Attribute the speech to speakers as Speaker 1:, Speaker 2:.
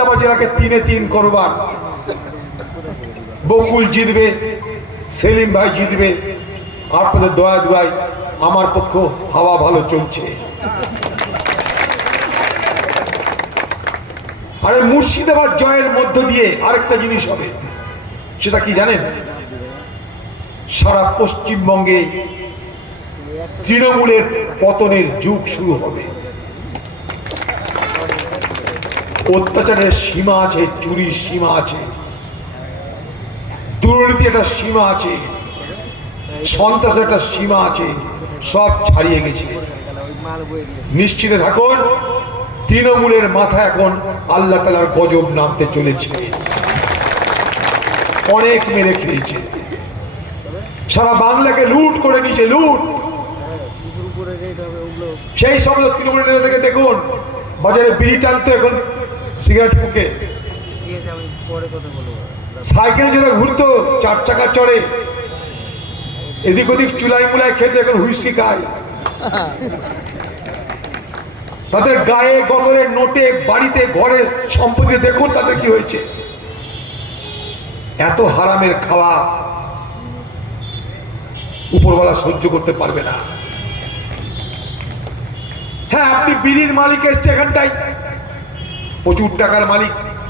Speaker 1: মুর্শিদাবাদ জেলাকে তিনে তিন করবার। বকুল জিতবে, সেলিম ভাই জিতবে। আপনাদের দয়া দোয়ায় আমার পক্ষ হাওয়া ভালো চলছে। আরে মুর্শিদাবাদ জয়ের মধ্য দিয়ে আরেকটা জিনিস হবে, সেটা কি জানেন? সারা পশ্চিমবঙ্গে তৃণমূলের পতনের যুগ শুরু হবে। অত্যাচারের সীমা আছে, চুরির সীমা আছে। দুর্নীতি একটা সীমা আছে, সন্ত্রাসের একটা সীমা আছে, সব ছাড়িয়ে গেছে। নিশ্চিত থাকুন, তৃণমূলের মাথা এখন আল্লাহ তালার গজব নামতে চলেছে। অনেক মেরে খেয়েছে। সারা বাংলাকে লুট করে নিয়েছে, লুট। সেই সমস্ত তৃণমূলের নেতা থেকে দেখুন, বাজারে বিড়ি টানতো এখন সিগারেট ফুকে সাইকেল যেটা ঘুরতো, চার চাকা চড়ে। এদিক ওদিক চুলাই মুলাই খেতে এখন হুইসি খায়। তাদের গায়ে, গতরে, নোটে, বাড়িতে, ঘরে সম্পত্তি দেখুন তাদের কি হয়েছে। এত হারামের খাওয়া উপরওয়ালা সহ্য করতে পারবে না। হ্যাঁ আপনি বিড়ির মালিক এসছে এখানটাই প্রচুর টাকার মালিক।